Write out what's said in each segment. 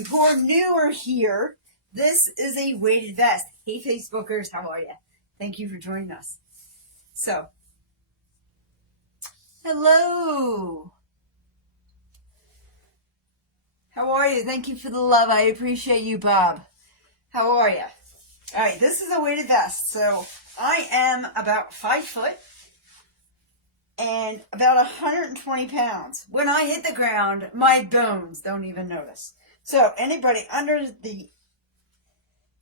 you who are newer here, this is a weighted vest. Hey, Facebookers, how are you? Thank you for joining us. So, hello. How are you? Thank you for the love. I appreciate you, Bob. How are you? All right, this is a weighted vest. So, I am about 5 foot and about 120 pounds. When I hit the ground, my bones don't even notice. So, anybody under the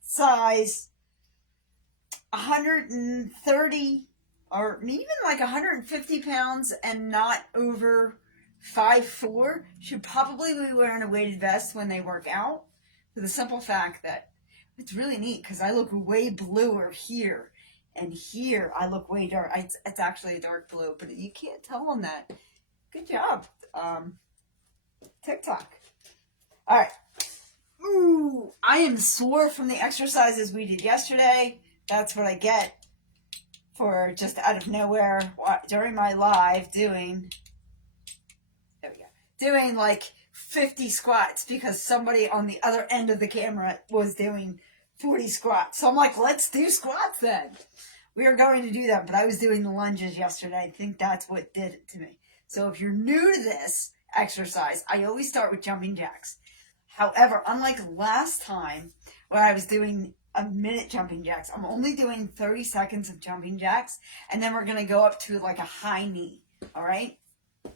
size 130 or even like 150 pounds and not over 5'4" should probably be wearing a weighted vest when they work out, for the simple fact that it's really neat because I look way bluer here, and here I look way dark. It's actually a dark blue, but you can't tell them that. Good job, TikTok. All right. Ooh, I am sore from the exercises we did yesterday. That's what I get for just out of nowhere during my live doing like 50 squats because somebody on the other end of the camera was doing 40 squats. So I'm like, let's do squats then. We are going to do that, but I was doing the lunges yesterday. I think that's what did it to me. So if you're new to this exercise, I always start with jumping jacks. However, unlike last time where I was doing a minute jumping jacks, I'm only doing 30 seconds of jumping jacks, and then we're going to go up to like a high knee, all right?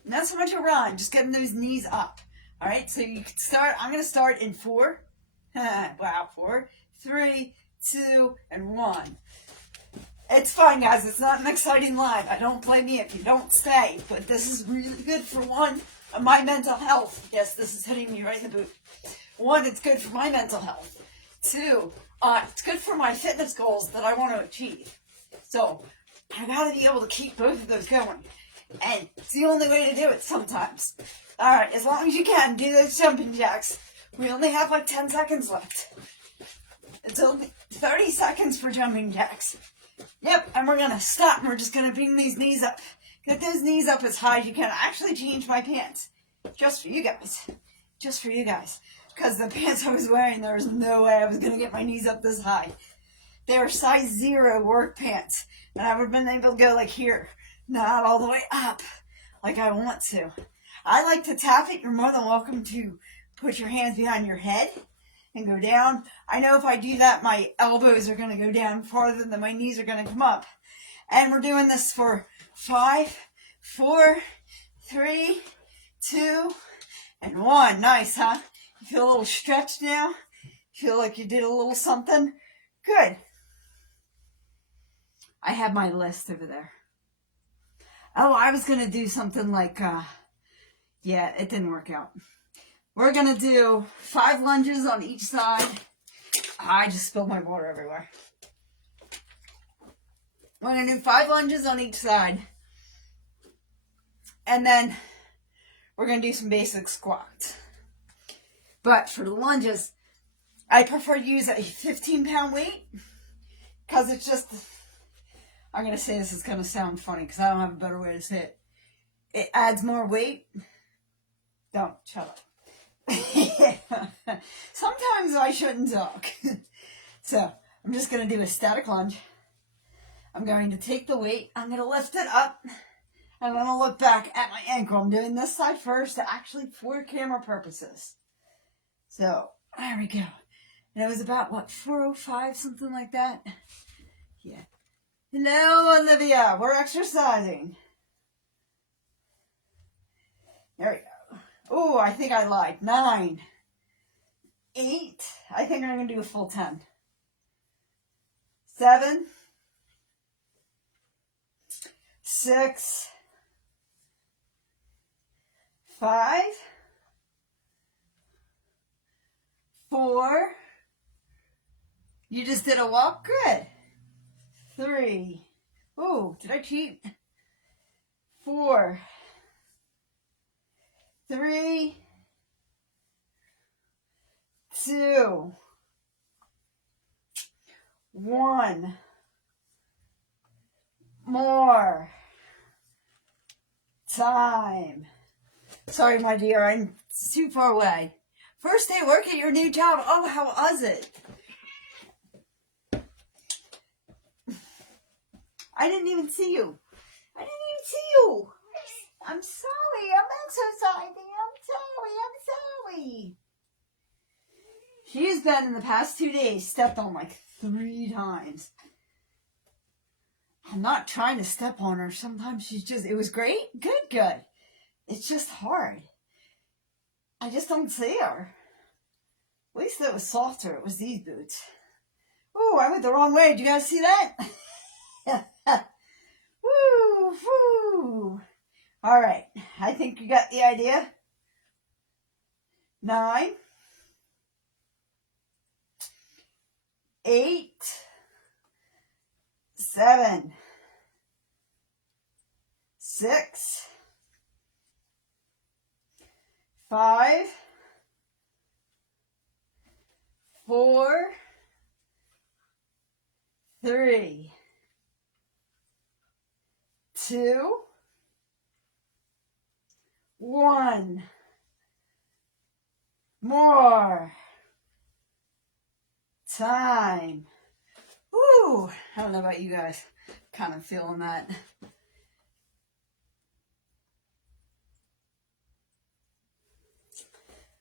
Not so much a run, just getting those knees up, all right? So you can start, I'm going to start in 4, wow, 4, 3, 2, and 1. It's fine, guys. It's not an exciting live. I don't blame you if you don't stay, but this is really good for one, my mental health. Yes, this is hitting me right in the boot. 1, it's good for my mental health. 2, it's good for my fitness goals that I want to achieve. So I gotta be able to keep both of those going. And it's the only way to do it sometimes. Alright, as long as you can, do those jumping jacks. We only have like 10 seconds left. It's only 30 seconds for jumping jacks. Yep, and we're gonna stop and we're just gonna bring these knees up. Get those knees up as high as you can. I actually changed my pants. Just for you guys. Just for you guys. Because the pants I was wearing, there was no way I was gonna get my knees up this high. They were size 0 work pants. And I would have been able to go like here. Not all the way up like I want to. I like to tap it. You're more than welcome to put your hands behind your head and go down. I know if I do that, my elbows are going to go down farther than my knees are going to come up. And we're doing this for 5, 4, 3, 2, and 1. Nice, huh? You feel a little stretched now? Feel like you did a little something? Good. I have my list over there. Oh, I was going to do something like, yeah, it didn't work out. We're going to do 5 lunges on each side. I just spilled my water everywhere. We're going to do 5 lunges on each side. And then we're going to do some basic squats. But for the lunges, I prefer to use a 15-pound weight because it's just... I'm going to say this is going to sound funny because I don't have a better way to say it. It adds more weight. Don't, shut up. Sometimes I shouldn't talk. So, I'm just going to do a static lunge. I'm going to take the weight. I'm going to lift it up. I'm going to look back at my ankle. I'm doing this side first, actually for camera purposes. So, there we go. And it was about, what, 4:05, something like that? Yeah. Hello, Olivia. We're exercising. There we go. Oh, I think I lied. 9, 8. I think I'm going to do a full 10. 7, 6, 5, 4. You just did a walk? Good. 3. Oh, did I cheat? 4, 3, 2, 1. More time. Sorry, my dear, I'm too far away. First day work at your new job. Oh, how was it? I didn't even see you. I didn't even see you. I'm sorry. I'm not so sorry. I'm sorry. She has been in the past 2 days stepped on like 3 times. I'm not trying to step on her. Sometimes she's just, it was great. Good. It's just hard. I just don't see her. At least it was softer. It was these boots. Ooh, I went the wrong way. Did you guys see that? Woo. All right. I think you got the idea. 9, 8, 7, 6, 5, 4, 3, 2, 1. More time. Ooh, I don't know about you guys. Kind of feeling that.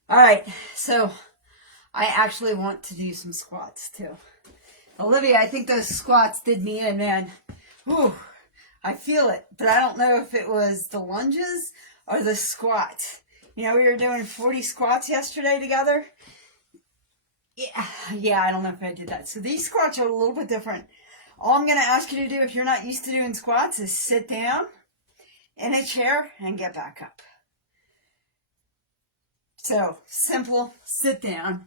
All right, so I actually want to do some squats too. Olivia, I think those squats did me in, man. Ooh, I feel it, but I don't know if it was the lunges or the squats. You know, we were doing 40 squats yesterday together. Yeah, I don't know if I did that. So these squats are a little bit different. All I'm going to ask you to do if you're not used to doing squats is sit down in a chair and get back up. So simple, sit down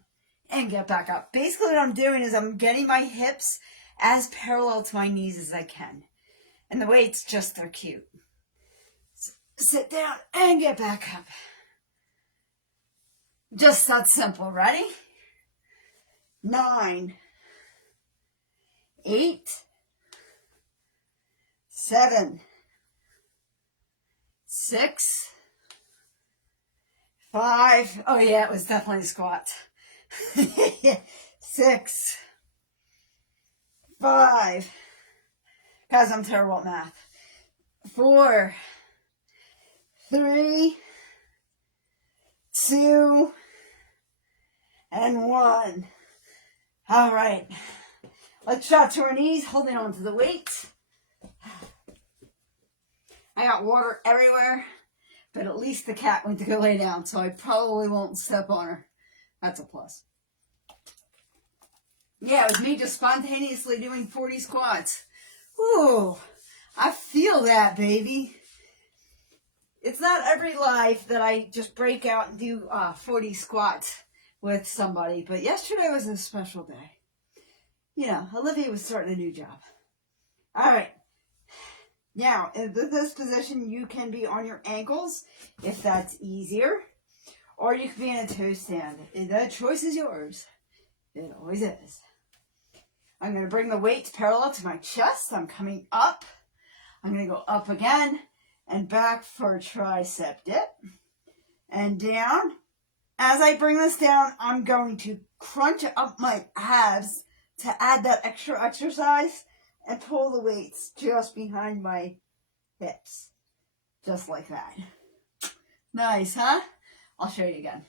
and get back up. Basically what I'm doing is I'm getting my hips as parallel to my knees as I can. And the weights just are cute. Sit down and get back up. Just that simple. Ready? 9, 8, 7, 6, 5. Oh yeah, it was definitely a squat. 6, 5. Guys, I'm terrible at math. 4, 3, 2, and 1. All right. Let's drop to our knees, holding on to the weights. I got water everywhere, but at least the cat went to go lay down, so I probably won't step on her. That's a plus. Yeah, it was me just spontaneously doing 40 squats. Ooh, I feel that, baby. It's not every life that I just break out and do 40 squats with somebody, but yesterday was a special day. You know, Olivia was starting a new job. All right. Now, in this position, you can be on your ankles if that's easier, or you can be in a toe stand. The choice is yours. It always is. I'm going to bring the weights parallel to my chest. I'm coming up. I'm going to go up again and back for a tricep dip and down. As I bring this down, I'm going to crunch up my abs to add that extra exercise and pull the weights just behind my hips. Just like that. Nice, huh? I'll show you again.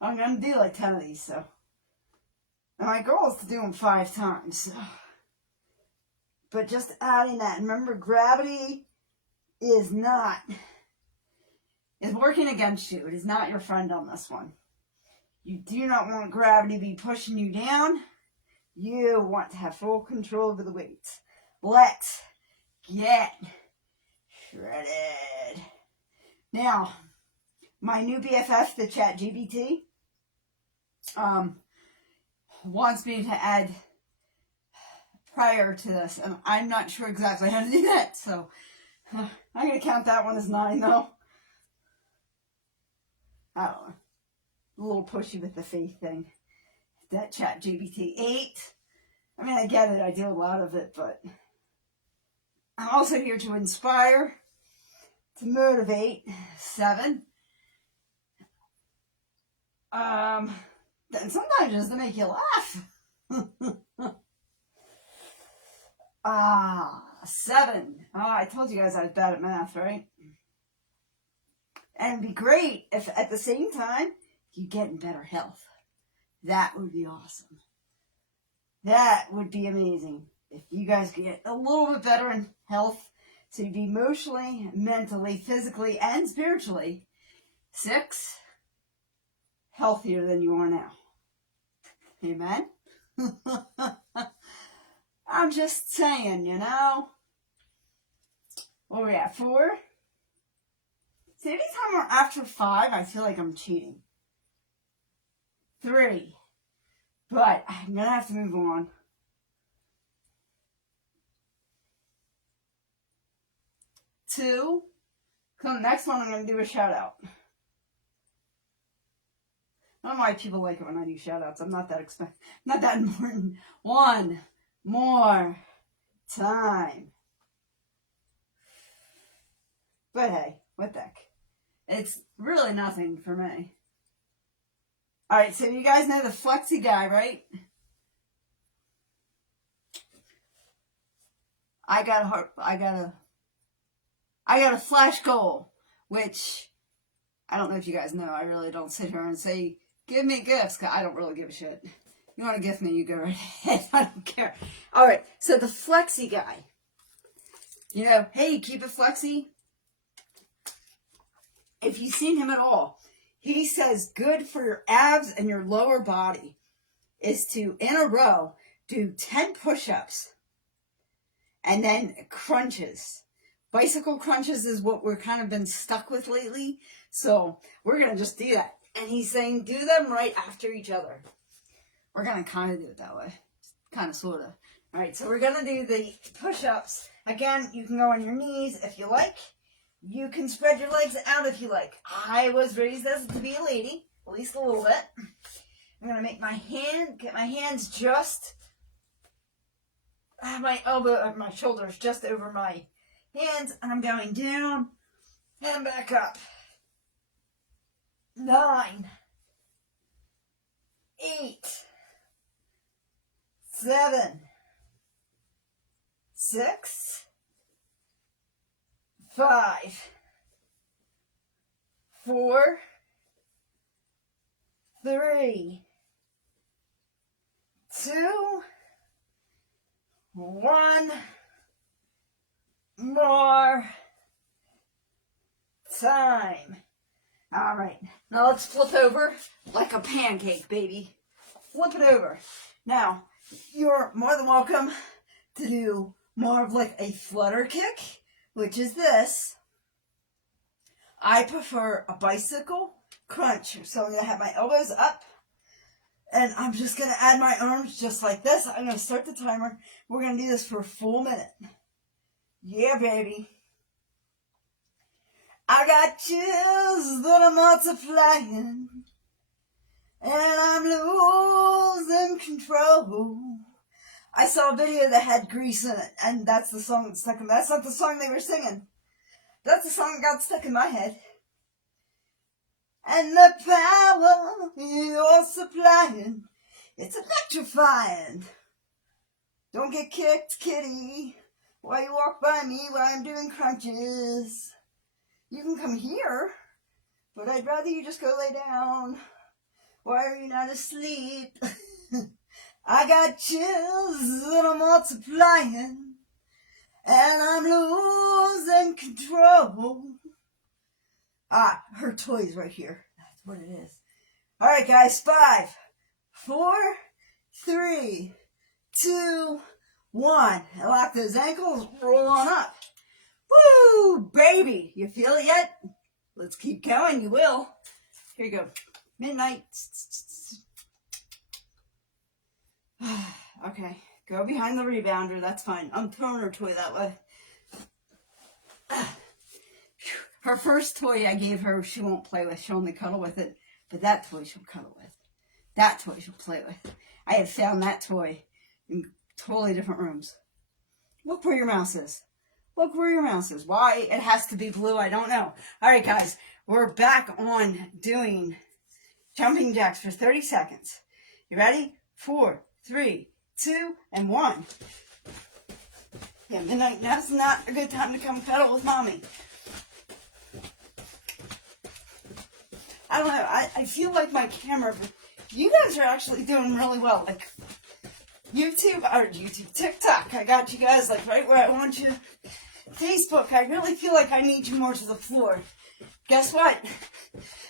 I'm going to do like 10 of these, so. And my goal is to do them 5 times. So. But just adding that. Remember, gravity is working against you. It is not your friend on this one. You do not want gravity to be pushing you down. You want to have full control over the weights. Let's get shredded. Now, my new BFF, the ChatGPT, wants me to add prior to this, and I'm not sure exactly how to do that, so I'm going to count that one as 9, though. I don't know. A little pushy with the faith thing. That ChatGPT. 8. I mean, I get it. I do a lot of it, but I'm also here to inspire, to motivate. 7. And sometimes just to make you laugh. 7. Oh, I told you guys I was bad at math, right? And it'd be great if at the same time you get in better health. That would be awesome. That would be amazing. If you guys could get a little bit better in health, so you'd be emotionally, mentally, physically, and spiritually 6, healthier than you are now. Amen? I'm just saying, you know. What are we at, 4? See, anytime we're after 5, I feel like I'm cheating. 3. But I'm going to have to move on. 2. Come next one, I'm going to do a shout out. I don't know why people like it when I do shout outs. I'm not that important. 1 more time. But hey, what the heck? It's really nothing for me. Alright, so you guys know the Flexi guy, right? I got a flash goal, which I don't know if you guys know. I really don't sit here and say, give me gifts, because I don't really give a shit. You want to gift me, you go right ahead. I don't care. Alright, so the Flexi guy. You know, hey, keep it flexi. If you've seen him at all, he says good for your abs and your lower body is to, in a row, do 10 push-ups and then crunches. Bicycle crunches is what we're kind of been stuck with lately, so we're going to just do that. And he's saying do them right after each other. We're going to kind of do it that way. Kind of, sort of. All right, so we're going to do the push-ups. Again, you can go on your knees if you like. You can spread your legs out if you like. I was raised as to be a lady, at least a little bit. I'm going to make get my hands just, my elbow, my shoulders just over my hands, and I'm going down and back up. 9, 8, 7, 6, 5, 4, 3, 2, 1 more time. All right, now let's flip over like a pancake, baby. Flip it over. Now, you're more than welcome to do more of like a flutter kick, which is this. I prefer a bicycle crunch. So I'm going to have my elbows up, and I'm just going to add my arms just like this. I'm going to start the timer. We're going to do this for a full minute. Yeah, baby. I got chills that are multiplying, and I'm losing control. I saw a video that had Grease in it, and that's the song that stuck in. That's not the song they were singing. That's the song that got stuck in my head. And the power you're supplying, it's electrifying. Don't get kicked, kitty, while you walk by me while I'm doing crunches. You can come here, but I'd rather you just go lay down. Why are you not asleep? I got chills that are multiplying, and I'm losing control. Her toy's right here. That's what it is. All right, guys. 5, 4, 3, 2, 1. Lock those ankles. Roll on up. Woo, baby. You feel it yet? Let's keep going. You will. Here you go. Midnight. Okay. Go behind the rebounder. That's fine. I'm throwing her toy that way. Her first toy I gave her, she won't play with. She'll only cuddle with it. But that toy she'll cuddle with. That toy she'll play with. I have found that toy in totally different rooms. Look where your mouse is. Look where your mouse is. Why it has to be blue, I don't know. All right, guys. We're back on doing jumping jacks for 30 seconds. You ready? 4, 3, 2, and 1. Yeah, midnight, now's not a good time to come cuddle with mommy. I don't know, I feel like my camera, you guys are actually doing really well. Like, TikTok, I got you guys like right where I want you. Facebook, I really feel like I need you more to the floor. Guess what?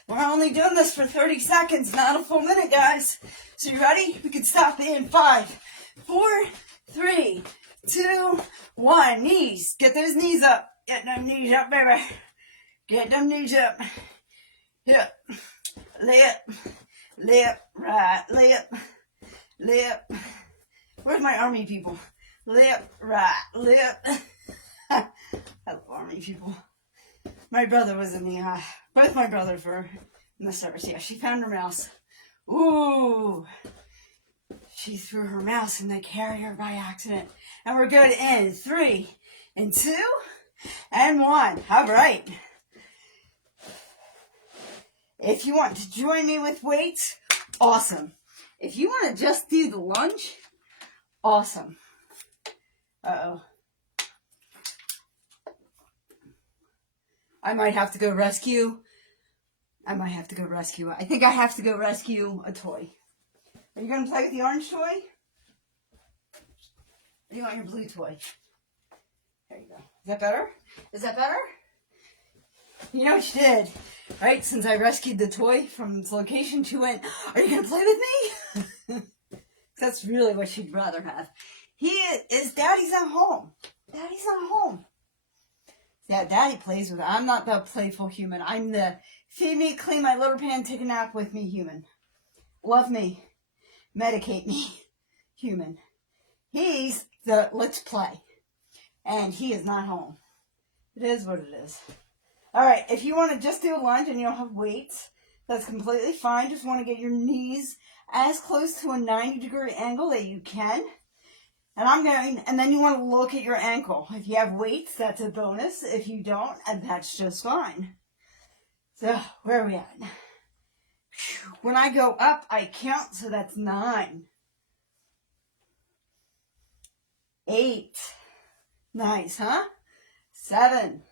We're only doing this for 30 seconds, not a full minute, guys. So you ready? We can stop in 5, 4, 3, 2, 1. Knees. Get those knees up. Get them knees up, baby. Get them knees up. Hip. Lip. Lip. Right. Lip. Lip. Where's my army people? Lip. Right. Lip. I love army people. My brother was in the, both my brothers were in the service. Yeah, she found her mouse. Ooh. She threw her mouse in the carrier by accident. And we're good in 3, and 2, and 1. All right. If you want to join me with weights, awesome. If you want to just do the lunge, awesome. Uh-oh. I might have to go rescue. I think I have to go rescue a toy. Are you going to play with the orange toy? Or do you want your blue toy? There you go. Is that better? Is that better? You know what she did, right? Since I rescued the toy from its location, she went, are you going to play with me? That's really what she'd rather have. Daddy's at home. Daddy's at home. Yeah, Daddy plays with it. I'm not the playful human. I'm the feed me, clean my litter pan, take a nap with me human. Love me, medicate me human. He's the let's play. And he is not home. It is what it is. All right, if you want to just do a lunge and you don't have weights, that's completely fine. Just want to get your knees as close to a 90-degree angle that you can. And then you want to look at your ankle. If you have weights, that's a bonus. If you don't, and that's just fine. So, where are we at? When I go up, I count, so that's 9. 8. Nice, huh? 7.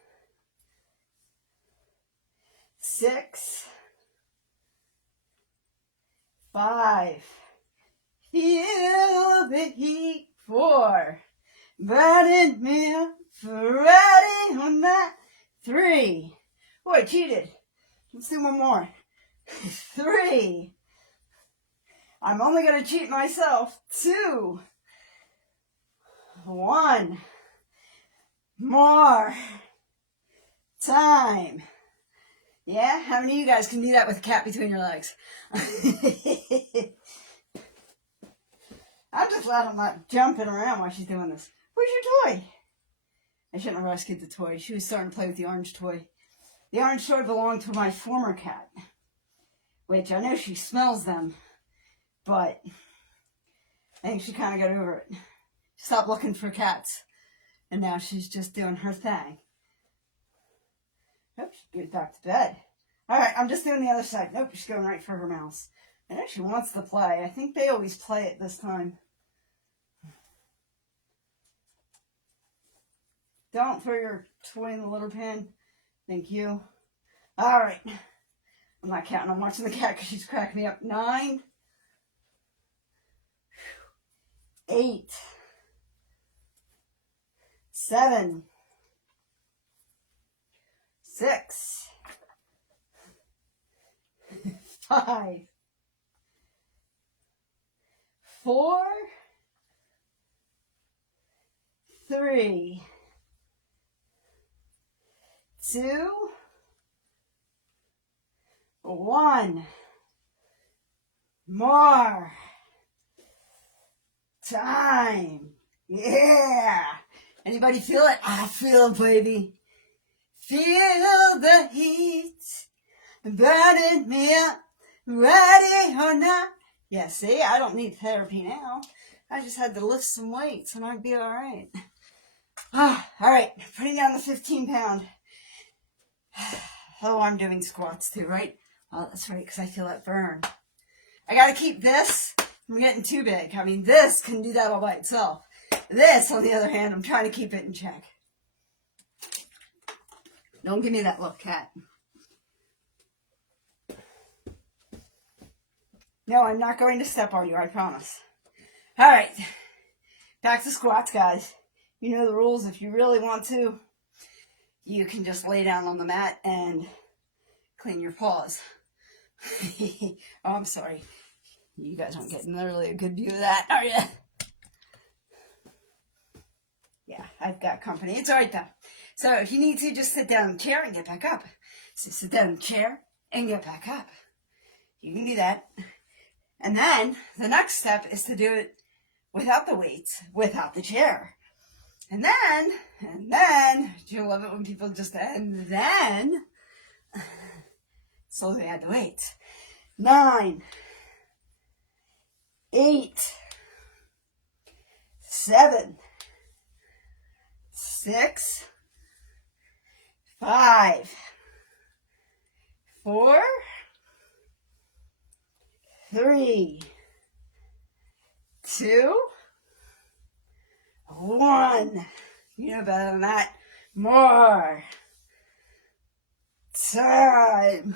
6. 5. Feel the heat. 4. Burning me up, ready on that. 3. Oh, I cheated. Let's do one more. 3. I'm only going to cheat myself. 2. 1. More time. Yeah? How many of you guys can do that with a cat between your legs? I'm just glad I'm not jumping around while she's doing this. Where's your toy? I shouldn't have rescued the toy. She was starting to play with the orange toy. The orange toy belonged to my former cat, which I know she smells them, but I think she kind of got over it. She stopped looking for cats, and now she's just doing her thing. Nope, she's going back to bed. All right, I'm just doing the other side. Nope, she's going right for her mouse. I know she wants to play. I think they always play it this time. Don't throw your toy in the litter pan. Thank you. All right. I'm not counting. I'm watching the cat because she's cracking me up. 9. 8. 7. 6. 5. 4. 3. 2. 1. More time. Yeah. Anybody feel it? I feel it, baby. Feel the heat burning me up, ready or not. Yeah, see, I don't need therapy now. I just had to lift some weights and I'd be all right. All right, putting down the 15-pound. Oh, I'm doing squats too, right? Oh, that's right, because I feel that burn. I got to keep this. I'm getting too big. I mean, this can do that all by itself. This, on the other hand, I'm trying to keep it in check. Don't give me that look, cat. No, I'm not going to step on you, I promise. All right. Back to squats, guys. You know the rules. If you really want to, you can just lay down on the mat and clean your paws. Oh, I'm sorry. You guys aren't getting really a good view of that, are you? Yeah, I've got company. It's all right, though. So if you need to, just sit down in the chair and get back up. So sit down in the chair and get back up. You can do that. And then the next step is to do it without the weights, without the chair. And then, do you love it when people just, and then, slowly add the weights. 9, 8, 7, 6, 5, 4, 3, 2, 1. You know better than that. More time.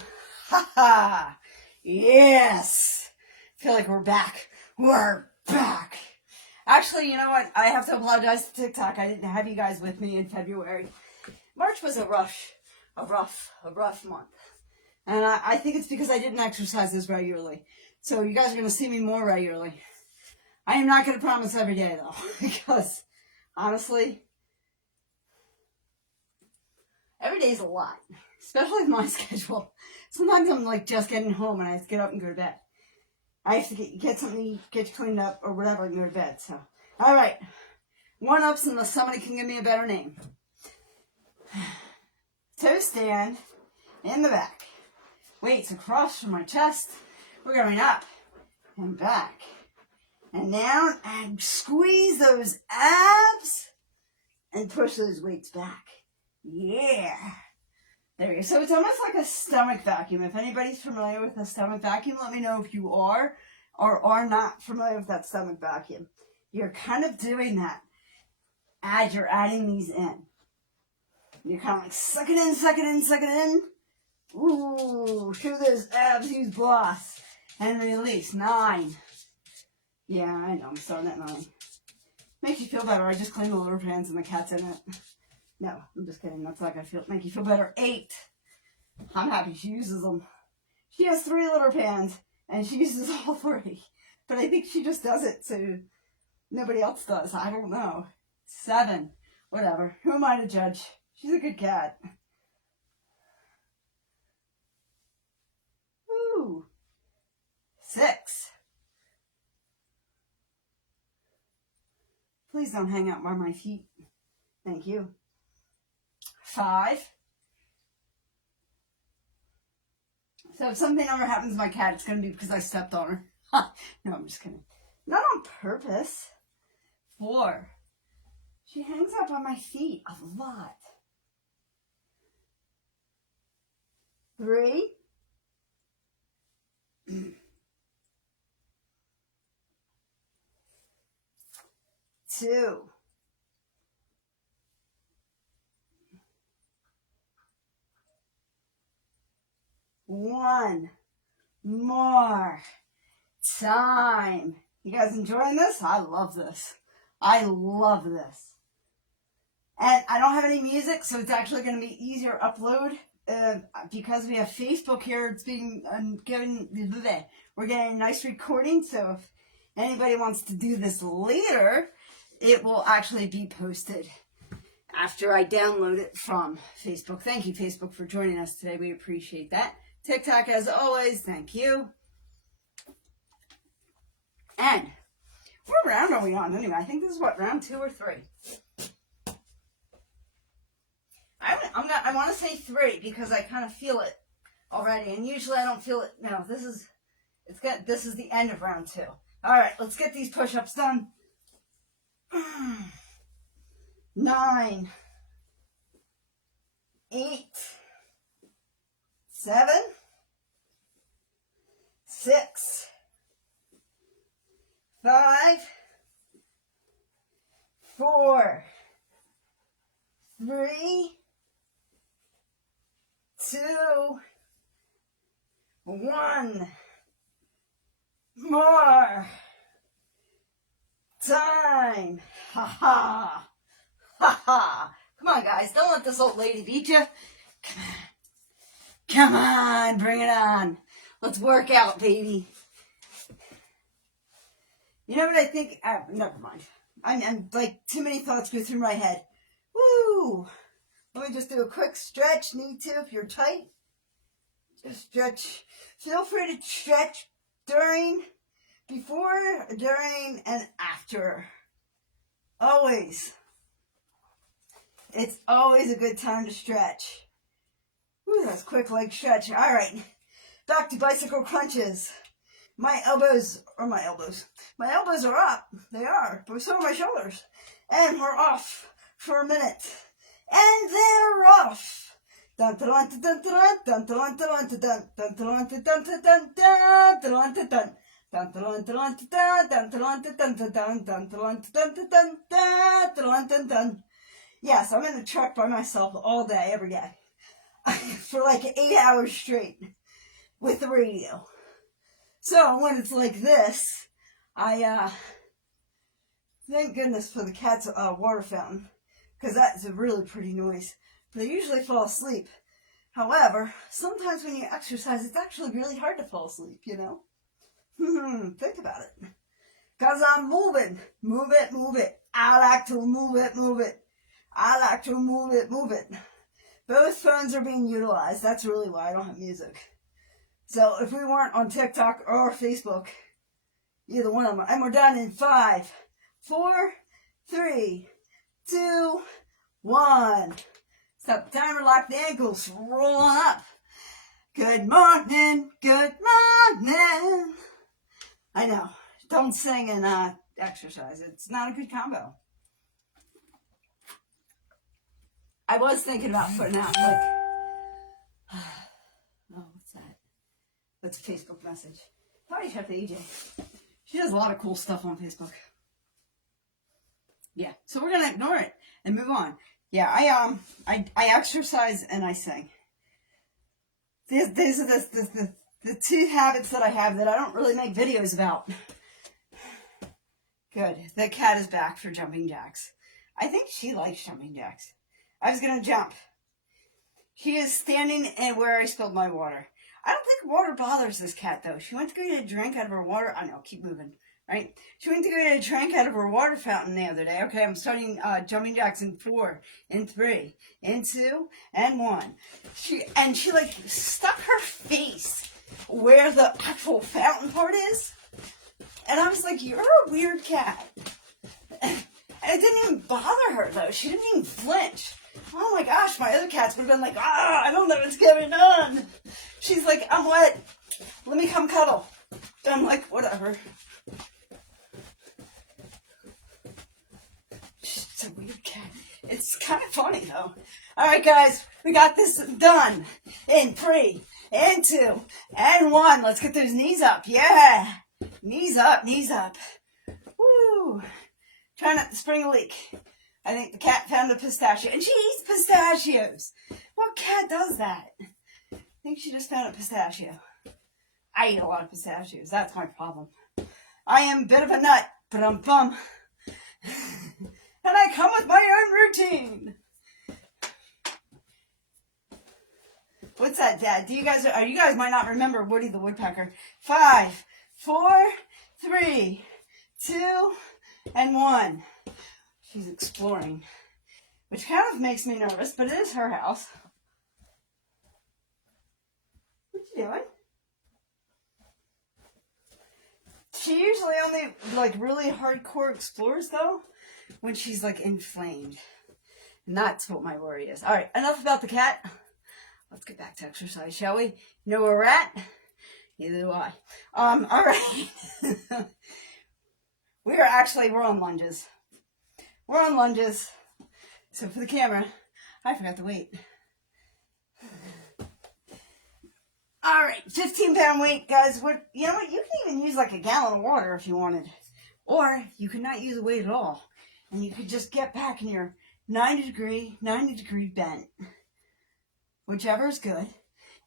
Ha ha. Yes. I feel like we're back. We're back. Actually, you know what? I have to apologize to TikTok. I didn't have you guys with me in February. March was a rough month. And I think it's because I didn't exercise as regularly. So you guys are going to see me more regularly. I am not going to promise every day, though. Because, honestly, every day is a lot. Especially with my schedule. Sometimes I'm like just getting home and I have to get up and go to bed. I have to get something to eat, get cleaned up, or whatever, and go to bed. So, all right. 1-ups unless somebody can give me a better name. Toe stand in the back. Weights across from my chest. We're going up and back and down and squeeze those abs and push those weights back. Yeah. There you go. So it's almost like a stomach vacuum. If anybody's familiar with a stomach vacuum, let me know if you are or are not familiar with that stomach vacuum. You're kind of doing that as you're adding these in. You're kind of like suck it in, suck it in, suck it in. Ooh, show those abs, use boss. And release. 9. Yeah, I know, I'm starting at 9. Makes you feel better. I just cleaned the litter pans and the cat's in it. No, I'm just kidding. That's not going to make you feel better. 8. I'm happy she uses them. She has 3 litter pans, and she uses all 3. But I think she just does it so nobody else does. I don't know. 7. Whatever. Who am I to judge? She's a good cat. Ooh. 6. Please don't hang out by my feet. Thank you. 5. So if something ever happens to my cat, it's going to be because I stepped on her. No, I'm just kidding. Not on purpose. 4. She hangs out by my feet a lot. 3. 2. 1. More time. You guys enjoying this? I love this. I love this. And I don't have any music, so it's actually going to be easier to upload. Because we have Facebook here, it's being we're getting a nice recording, so if anybody wants to do this later, it will actually be posted after I download it from Facebook. Thank you, Facebook, for joining us today. We appreciate that. TikTok, as always, thank you. And what round are we on anyway? I think this is what, round 2 or 3? I want to say 3 because I kind of feel it already, and usually I don't feel it. No, this is the end of round 2. All right, let's get these push-ups done. 9, 8, 7, 6, 5, 4, 3, 2, 1. More time. Ha ha. Ha ha. Come on, guys. Don't let this old lady beat you. Come on. Come on. Bring it on. Let's work out, baby. You know what I think? Never mind. I'm like, too many thoughts go through my head. Woo. Let me just do a quick stretch. Need to if you're tight. Just stretch. Feel free to stretch during, before, during, and after. Always. It's always a good time to stretch. Whew, that's quick leg stretch. All right. Back to bicycle crunches. My elbows are up. They are. But so are my shoulders. And we're off for a minute. And they're off. Dun dun dun dun dun dun dun dun dun dun dun dun dun dun dun dun. Yes, I'm in the truck by myself all day, every day, for like 8 hours straight with the radio. So when it's like this, I thank goodness for the cat's water fountain, because that's a really pretty noise. But I usually fall asleep. However, sometimes when you exercise, it's actually really hard to fall asleep, you know? Think about it. Because I'm moving. Move it, move it. I like to move it, move it. I like to move it, move it. Both phones are being utilized. That's really why I don't have music. So if we weren't on TikTok or Facebook, either one of them. And we're done in 5, 4, 3, 2, 1. Stop the timer, lock the ankles, roll on up. Good morning, good morning. I know, don't sing and exercise. It's not a good combo. I was thinking about putting out like, oh, what's that? That's a Facebook message. Probably check the AJ. She does a lot of cool stuff on Facebook. Yeah, so we're gonna ignore it and move on. Yeah, I exercise and I sing. These are the two habits that I have that I don't really make videos about. Good. The cat is back for jumping jacks. I think she likes jumping jacks. I was gonna jump. She is standing in where I spilled my water. I don't think water bothers this cat though. She went to go get a drink out of her water. I know, keep moving. Right? She went to go get a drink out of her water fountain the other day. Okay, I'm starting jumping jacks in 4, in 3, in 2, and 1. She like stuck her face where the actual fountain part is. And I was like, you're a weird cat. And it didn't even bother her though. She didn't even flinch. Oh my gosh, my other cats would have been like, I don't know what's going on. She's like, I'm wet. Let me come cuddle. I'm like, whatever. She's a weird cat. It's kind of funny though. All right, guys, we got this done in 3, and 2, and 1. Let's get those knees up. Yeah. Knees up, knees up. Woo. Try not to spring a leak. I think the cat found a pistachio, and she eats pistachios. What cat does that? I think she just found a pistachio. I eat a lot of pistachios. That's my problem. I am a bit of a nut, bum. And I come with my own routine. What's that, Dad? You guys might not remember Woody the Woodpecker. 5, 4, 3, 2, and 1. She's exploring, which kind of makes me nervous, but it is her house. What you doing? She usually only like really hardcore explores though when she's like inflamed. And that's what my worry is. All right, enough about the cat. Let's get back to exercise, shall we? You know where we're at? Neither do I. All right. We're on lunges. We're on lunges. So for the camera, I forgot to wait. All right, 15-pound weight, guys. What, you know what? You can even use like a gallon of water if you wanted. Or you could not use a weight at all. And you could just get back in your 90 degree bent. Whichever is good.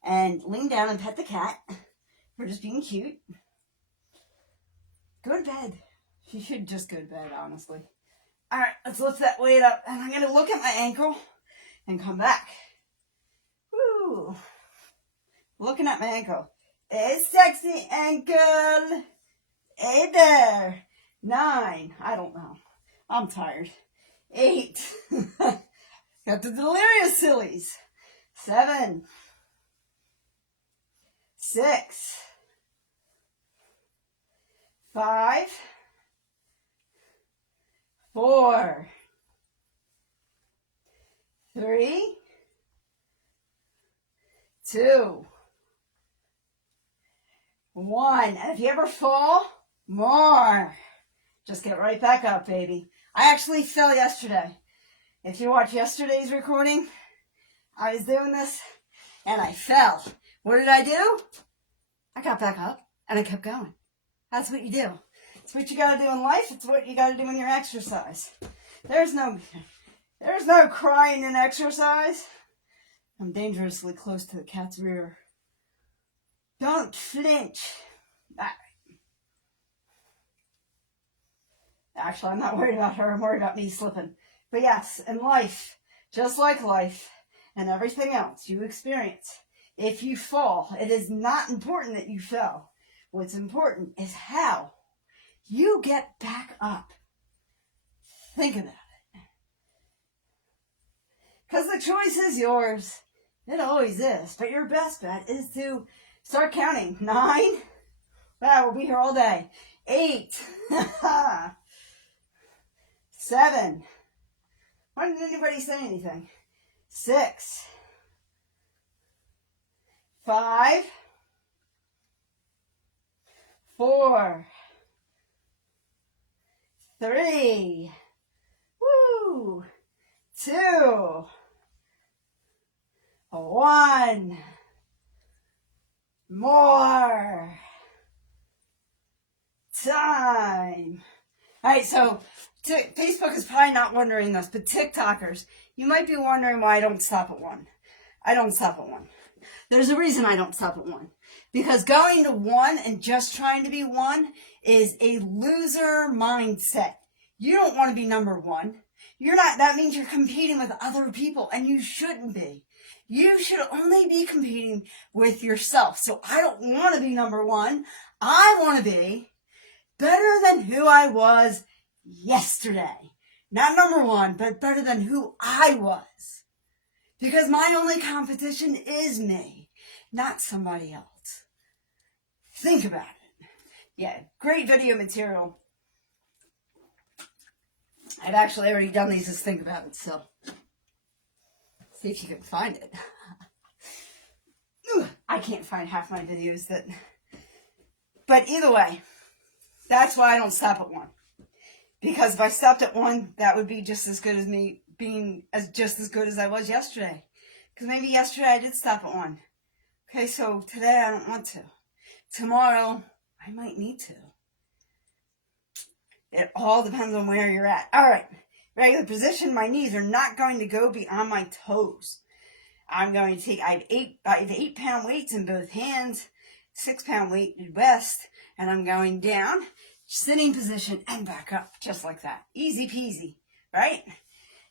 And lean down and pet the cat. We're just being cute. Go to bed. She should just go to bed, honestly. All right, let's lift that weight up. And I'm going to look at my ankle and come back. Woo. Looking at my ankle. Hey, sexy ankle. Hey there. 9. I don't know. I'm tired. 8. Got the delirious sillies. 7. 6. 5. 4. 3. 2. 1. And if you ever fall, more. Just get right back up, baby. I actually fell yesterday. If you watch yesterday's recording, I was doing this and I fell. What did I do? I got back up and I kept going. That's what you do. It's what you gotta do in life. It's what you gotta do in your exercise. There's no crying in exercise. I'm dangerously close to the cat's rear. Don't flinch. Actually, I'm not worried about her. I'm worried about me slipping. But yes, in life, just like life and everything else you experience, if you fall, it is not important that you fell. What's important is how you get back up. Think about it. Because the choice is yours. It always is. But your best bet is to start counting. 9. Wow, we'll be here all day. 8. 7. Why didn't anybody say anything? 6. 5. 4. 3. Woo. 2. 1. More time. All right, so Facebook is probably not wondering this, but TikTokers, you might be wondering why I don't stop at 1. I don't stop at 1. There's a reason I don't stop at 1. Because going to 1 and just trying to be 1 is a loser mindset. You don't want to be number 1. You're not. That means you're competing with other people, and you shouldn't be. You should only be competing with yourself. So I don't want to be number 1. I want to be better than who I was yesterday. Not number 1, but better than who I was. Because my only competition is me, not somebody else. Think about it. Yeah, great video material. I've actually already done these as think about it, so see if you can find it. I can't find half my videos that... But either way, that's why I don't stop at 1. Because if I stopped at 1, that would be just as good as me being just as good as I was yesterday. Because maybe yesterday I did stop at 1. Okay, so today I don't want to. Tomorrow, I might need to. It all depends on where you're at. All right, regular position. My knees are not going to go beyond my toes. I'm going to take, I have 8-pound weights in both hands, 6-pound weight in West, and I'm going down, sitting position, and back up, just like that. Easy peasy, right?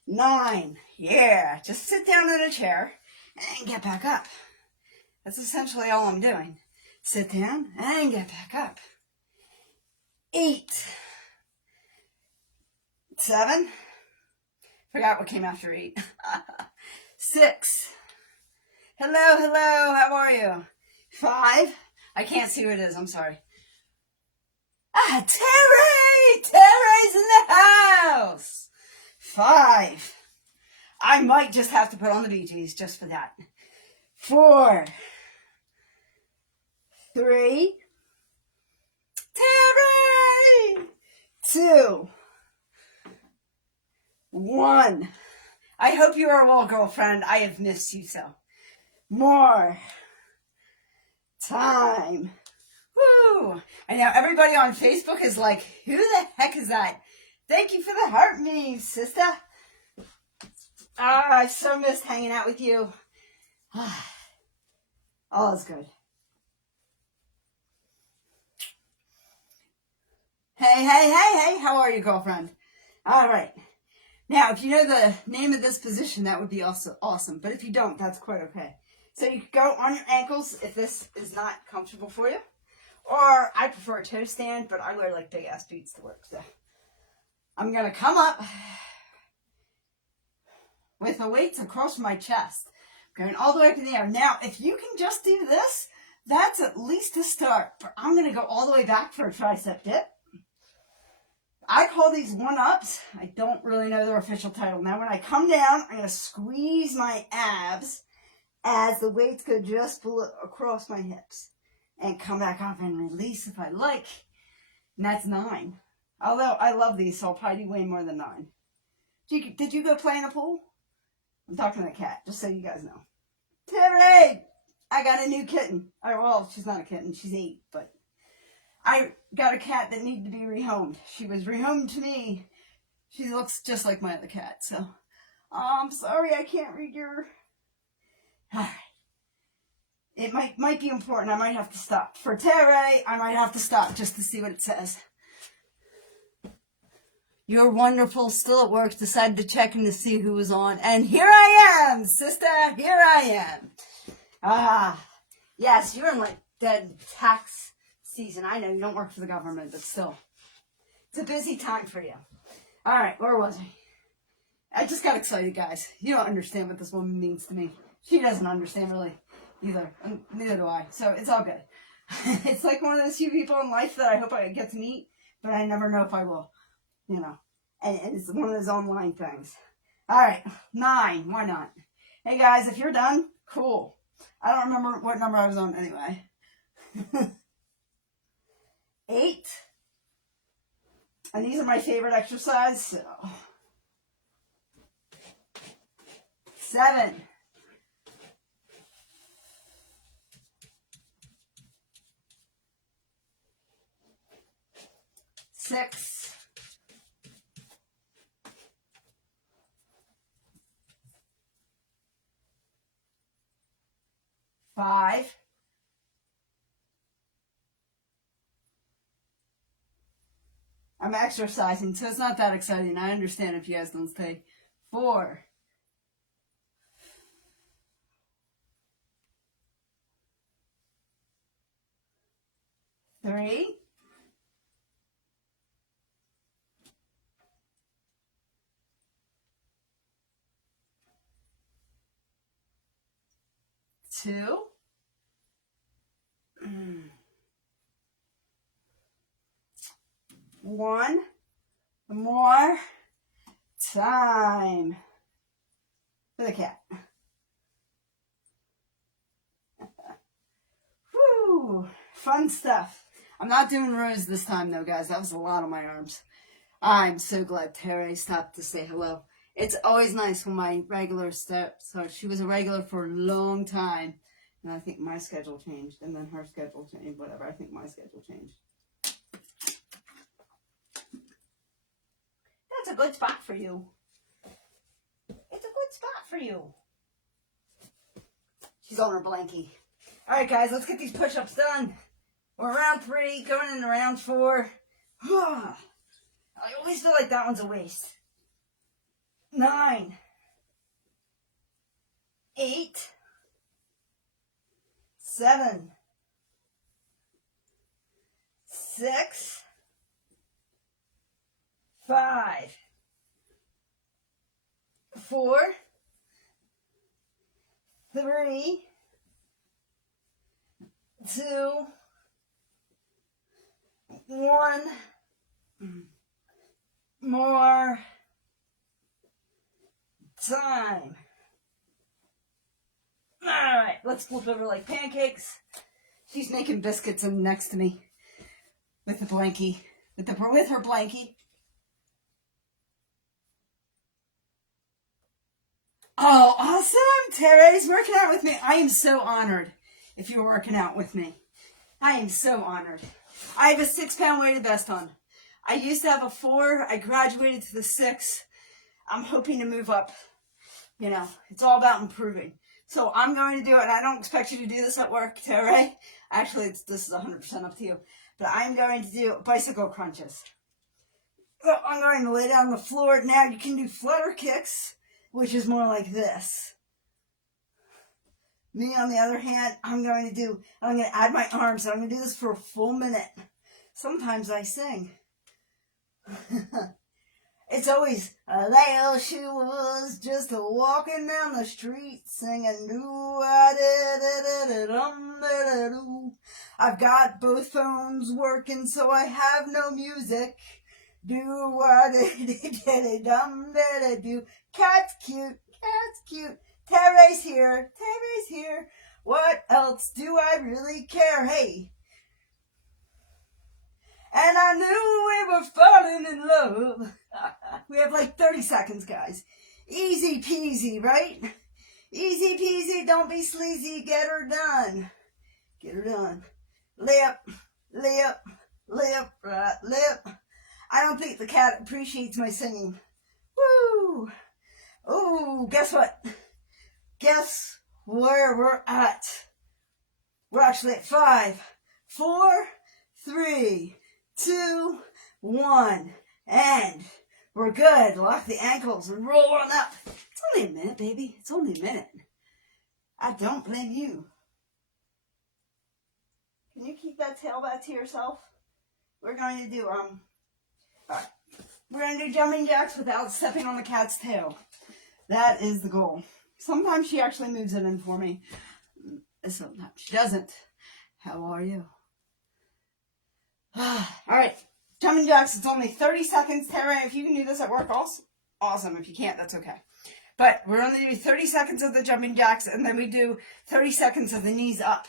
9, yeah, just sit down in a chair and get back up. That's essentially all I'm doing. Sit down and get back up. 8, 7, forgot what came after 8. 6, hello, how are you? 5, I can't see what it is, I'm sorry. Terry's in the house. 5, I might just have to put on the Bee Gees just for that. 4, 3, Terry, 2, 1. I hope you are well, girlfriend. I have missed you so. More. time. Woo! I know everybody on Facebook is like, who the heck is that? Thank you for the heart meme, sister. I so missed hanging out with you. All is good. Hey, how are you, girlfriend? All right. Now, if you know the name of this position, that would be also awesome. But if you don't, that's quite okay. So you can go on your ankles if this is not comfortable for you. Or I prefer a toe stand, but I wear like big ass boots to work. So I'm going to come up with the weights across my chest. Going all the way up in the air. Now, if you can just do this, that's at least a start. But I'm going to go all the way back for a tricep dip. I call these one-ups. I don't really know their official title. Now, when I come down, I'm going to squeeze my abs as the weights go just below, across my hips. And come back up and release if I like. And that's 9. Although I love these, so I'll probably do way more than 9. Did you go play in a pool? I'm talking to the cat, just so you guys know. Terry! I got a new kitten. Well, she's not a kitten. She's 8, but I got a cat that needed to be rehomed. She was rehomed to me. She looks just like my other cat, so I'm sorry I can't read your... Alright. It might be important. I might have to stop. For Terry, I might have to stop just to see what it says. You're wonderful. Still at work. Decided to check in to see who was on. And here I am, sister. Here I am. Yes, you're in like dead tax season. I know you don't work for the government, but still. It's a busy time for you. All right, where was I just got excited, guys. You don't understand what this woman means to me. She doesn't understand really either. And neither do I. So it's all good. It's like one of those few people in life that I hope I get to meet, but I never know if I will. You know, and it's one of those online things. All right, 9, why not? Hey guys, if you're done, cool. I don't remember what number I was on anyway. 8, and these are my favorite exercise, so. 7, 6, 5, I'm exercising, so it's not that exciting. I understand if you guys don't stay. 4, 3, 2, 1, more time for the cat. Whew, fun stuff. I'm not doing rows this time though, guys. That was a lot on my arms. I'm so glad Terry stopped to say hello. It's always nice when my regular steps. So she was a regular for a long time. And I think my schedule changed. And then her schedule changed. Whatever. I think my schedule changed. That's a good spot for you. It's a good spot for you. She's on her blankie. All right, guys. Let's get these push-ups done. We're round 3. Going into round 4. I always feel like that one's a waste. 9, 8, 7, 6, 5, 4, 3, 2, 1, more time. All right, let's flip over like pancakes. She's making biscuits and next to me with the blankie, with her blankie. Oh, awesome! Terry's working out with me. I am so honored. if you're working out with me. I am so honored. I have a 6-pound weighted vest on. I used to have a 4. I graduated to the 6. I'm hoping to move up. You know, it's all about improving. So I'm going to do it, and I don't expect you to do this at work, Terry. Actually, this is 100% up to you. But I'm going to do bicycle crunches. So I'm going to lay down on the floor. Now you can do flutter kicks, which is more like this. Me, on the other hand, I'm going to add my arms, and I'm going to do this for a full minute. Sometimes I sing. It's always, there she was, just walking down the street, singing, do-a-da-da-da-da-dum-da-da-doo. I've got both phones working, so I have no music. Do-a-da-da-da-dum-da-da-doo. Cat's cute, cat's cute. Terry's here, Terry's here. What else do I really care? Hey. And I knew we were falling in love. We have like 30 seconds, guys. Easy peasy, right? Easy peasy, don't be sleazy, get her done. Get her done. Lip, lip, lip, right, lip. I don't think the cat appreciates my singing. Woo! Ooh, guess what? Guess where we're at? We're actually at 5, 4, 3, 2, 1, and we're good. Lock the ankles and roll on up. It's only a minute, baby. It's only a minute. I don't blame you. Can you keep that tail back to yourself? We're going to do we're going to do jumping jacks without stepping on the cat's tail. That is the goal. Sometimes she actually moves it in for me. Sometimes she doesn't. How are you? All right, jumping jacks, it's only 30 seconds. Tara, if you can do this at work, awesome. If you can't, that's okay. But we're only going to do 30 seconds of the jumping jacks, and then we do 30 seconds of the knees up.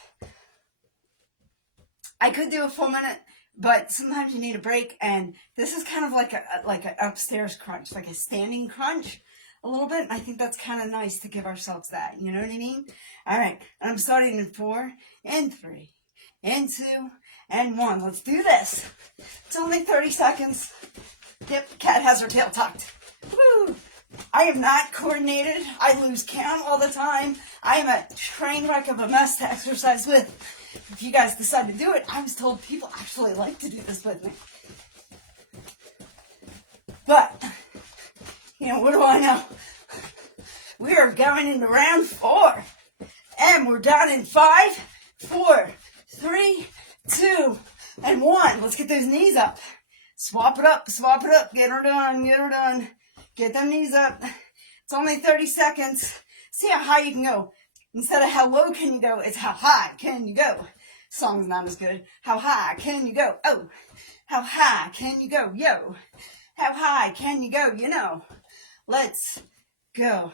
I could do a full minute, but sometimes you need a break, and this is kind of like an upstairs crunch, like a standing crunch a little bit. I think that's kind of nice to give ourselves that, you know what I mean? All right, and I'm starting in 4, and 3, and 2, and 1. Let's do this. It's only 30 seconds. Yep, cat has her tail tucked. Woo! I am not coordinated. I lose count all the time. I am a train wreck of a mess to exercise with. If you guys decide to do it, I was told people actually like to do this with me. But, you know, what do I know? We are going into round 4. And we're down in 5, 4, 3, 2, and 1. Let's get those knees up. Swap it up, get her done, get her done. Get them knees up. It's only 30 seconds. See how high you can go. Instead of how low can you go, it's how high can you go. Song's not as good. How high can you go? Oh, how high can you go? Yo, how high can you go? You know, let's go.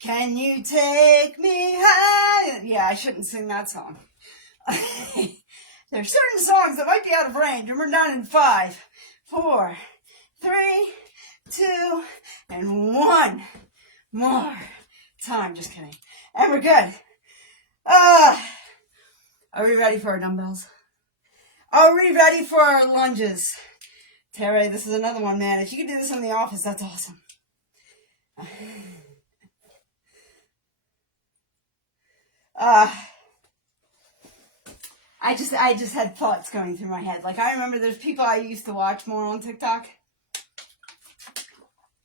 Can you take me high? Yeah, I shouldn't sing that song. There's certain songs that might be out of range, and we're down in 5, 4, 3, 2, and 1 more time. Just kidding. And we're good. Are we ready for our dumbbells? Are we ready for our lunges? Terry, this is another one, man. If you can do this in the office, that's awesome. I just had thoughts going through my head. Like, I remember there's people I used to watch more on TikTok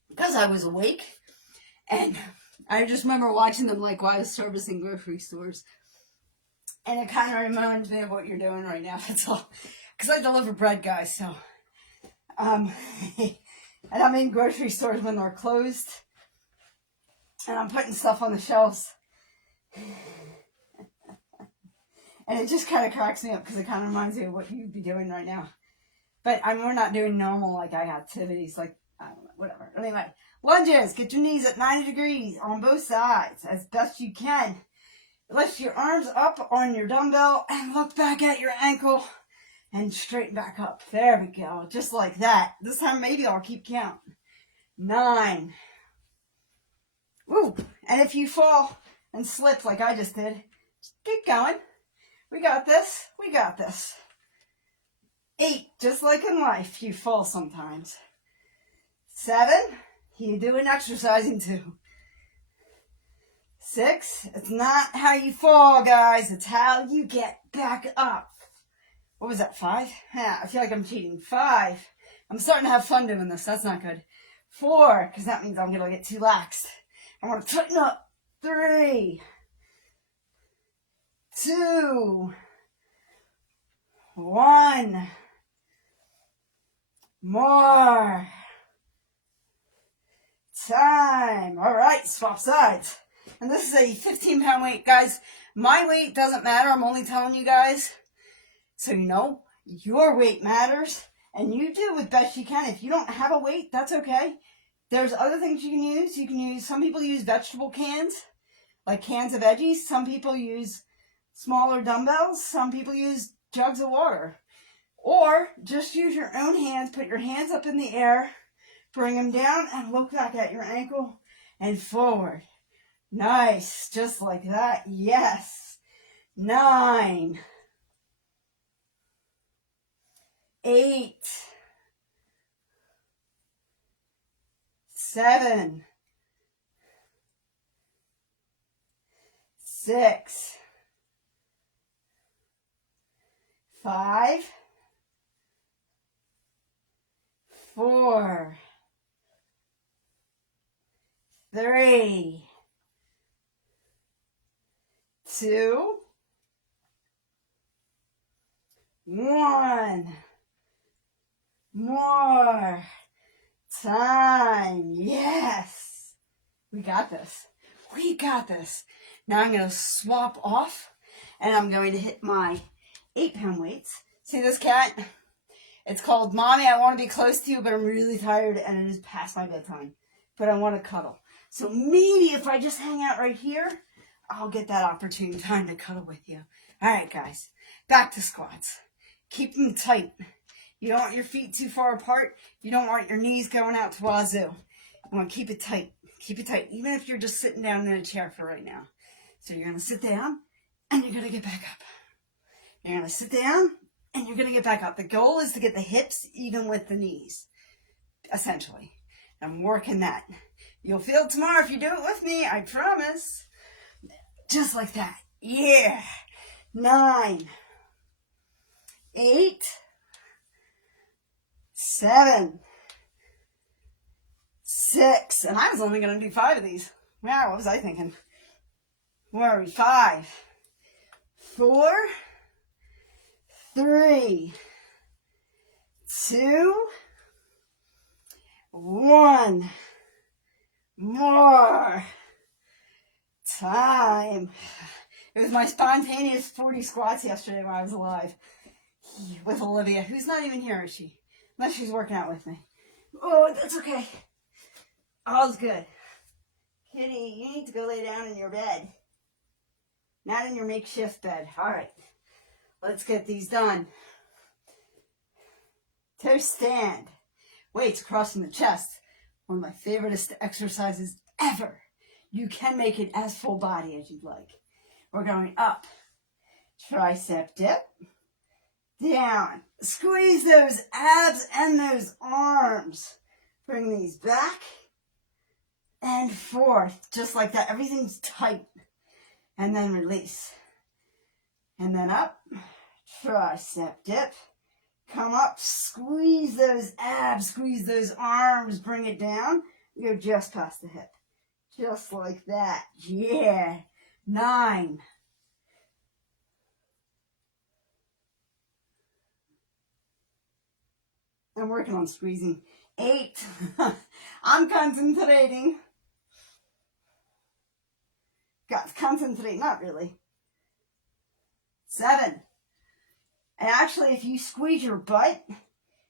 because I was awake, and I just remember watching them like while I was servicing grocery stores, and it kind of reminds me of what you're doing right now. That's all, because I deliver bread, guys. So, and I'm in grocery stores when they're closed, and I'm putting stuff on the shelves. And it just kind of cracks me up because it kind of reminds me of what you'd be doing right now. But we're not doing normal like activities, like, I don't know, whatever. Anyway, lunges. Get your knees at 90 degrees on both sides as best you can. Lift your arms up on your dumbbell and look back at your ankle and straighten back up. There we go. Just like that. This time maybe I'll keep count. 9. Woo. And if you fall and slip like I just did, just keep going. We got this. We got this. 8, just like in life, you fall sometimes. 7, you doing exercising too. 6, it's not how you fall, guys. It's how you get back up. What was that, 5? Yeah, I feel like I'm cheating. 5, I'm starting to have fun doing this. That's not good. 4, because that means I'm going to get too lax. I want to tighten up. 3, 2, 1. More time. All right, swap sides. And this is a 15-pound weight. Guys, my weight doesn't matter. I'm only telling you guys so you know your weight matters. And you do with best you can. If you don't have a weight, that's okay. There's other things you can use. Some people use vegetable cans, like cans of veggies. Some people use smaller dumbbells. Some people use jugs of water. Or just use your own hands. Put your hands up in the air. Bring them down and look back at your ankle and forward. Nice. Just like that. Yes. 9, 8, 7, 6, 5, 4, 3, 2, 1. More time. Yes. We got this. We got this. Now I'm going to swap off and I'm going to hit my 8-pound weights. See this cat? It's called Mommy, I want to be close to you, but I'm really tired and it is past my bedtime. But I want to cuddle. So maybe if I just hang out right here, I'll get that opportune time to cuddle with you. All right, guys. Back to squats. Keep them tight. You don't want your feet too far apart. You don't want your knees going out to wazoo. You want to keep it tight. Keep it tight, even if you're just sitting down in a chair for right now. So you're going to sit down and you're going to get back up. You're going to sit down and you're going to get back up. The goal is to get the hips even with the knees, essentially. I'm working that. You'll feel it tomorrow if you do it with me, I promise. Just like that. Yeah. 9, 8, 7, 6, and I was only going to do 5 of these. Wow, what was I thinking? Where are we? 5, 4, 3, 2, 1. More time. It was my spontaneous 40 squats yesterday when I was alive with Olivia, who's not even here, is she? Unless she's working out with me. Oh, that's okay. All's good. Kitty, you need to go lay down in your bed. Not in your makeshift bed. All right. Let's get these done. Toe stand. Weights crossing the chest. One of my favorite exercises ever. You can make it as full body as you'd like. We're going up. Tricep dip. Down. Squeeze those abs and those arms. Bring these back and forth. Just like that. Everything's tight. And then release. And then up. Tricep dip. Come up. Squeeze those abs. Squeeze those arms. Bring it down. Go just past the hip. Just like that. Yeah. 9. I'm working on squeezing. 8. I'm concentrating. Got to concentrate, not really. 7. And actually, if you squeeze your butt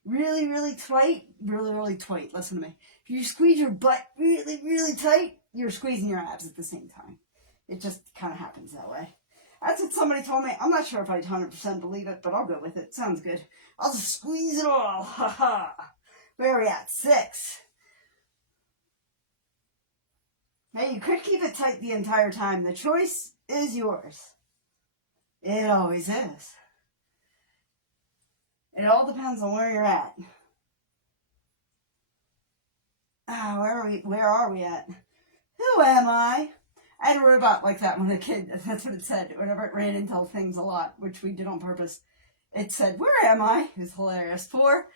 really, really tight, really tight, listen to me. If you squeeze your butt really, really tight, you're squeezing your abs at the same time. It just kind of happens that way. That's what somebody told me. I'm not sure if I 100% believe it, but I'll go with it. Sounds good. I'll just squeeze it all. Ha ha. Where are we at? 6. Hey, you could keep it tight the entire time. The choice is yours. It always is. It all depends on where you're at. Where are we at? Who am I? I had a robot like that when a kid. That's what it said. Whenever it ran into things a lot, which we did on purpose, it said, "Where am I?" It was hilarious. Four.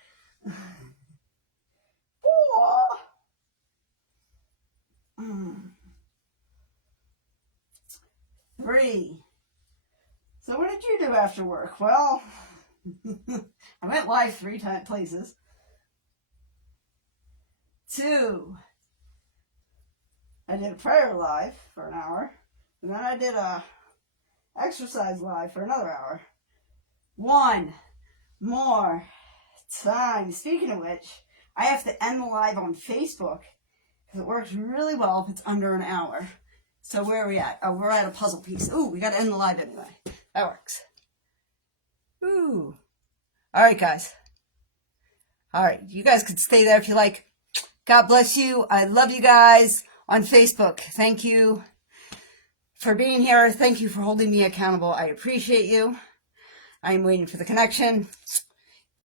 3. So what did you do after work? Well, I went live 3 places. 2. I did a prayer live for an hour. And then I did a exercise live for another hour. 1 more time. Speaking of which, I have to end the live on Facebook because it works really well if it's under an hour. So where are we at? Oh, we're at a puzzle piece. Ooh, we got to end the live anyway. That works. Ooh. All right, guys. All right, you guys could stay there if you like. God bless you. I love you guys on Facebook. Thank you for being here. Thank you for holding me accountable. I appreciate you. I'm waiting for the connection.